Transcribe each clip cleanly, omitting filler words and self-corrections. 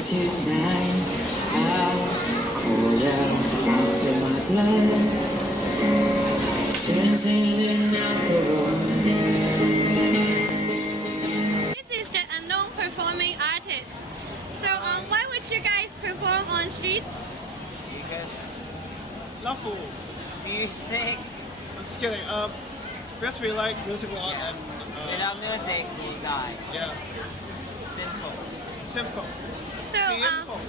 tonight. I'll call out after my blood turns into alcohol. This is the unknown performing artist. So why would you guys perform on streets? Because Lawful. music, I'm just kidding. Because we like music a lot yeah. and Without music, you die. yeah, Simple. simple. So Simple.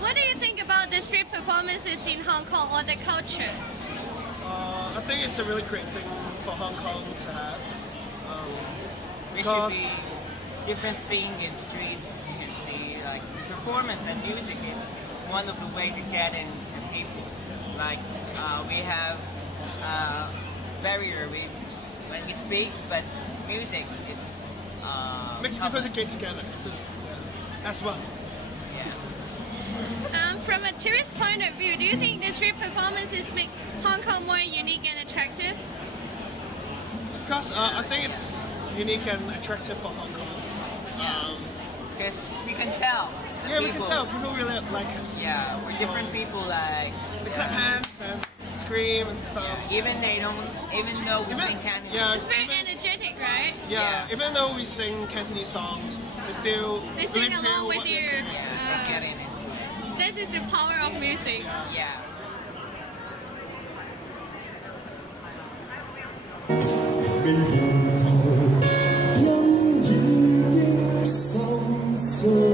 what do you think about the street performances in Hong Kong or the culture? I think it's a really great thing for Hong Kong to have. There Because should be different thing in streets. You can see like performance and music. It's one of the way to get into people. Like we have barrier when we speak, but music it's makes people to get together. That's one. Yeah. From a tourist point of view, do you think the street performances make Hong Kong more unique and attractive? Of course, I think it's unique and attractive for Hong Kong. Because we can tell. the Yeah, we can people- tell people really like us. Yeah, we're different people. Like They clap hands and scream and stuff. even though we Even- sing Cantonese. yeah, It's very energetic, right? Yeah, even though we sing Cantonese songs, we still They really sing feel along with what we're you. singing. Yeah, it's like getting into it. This is the power of music. Yeah. 因已經心碎。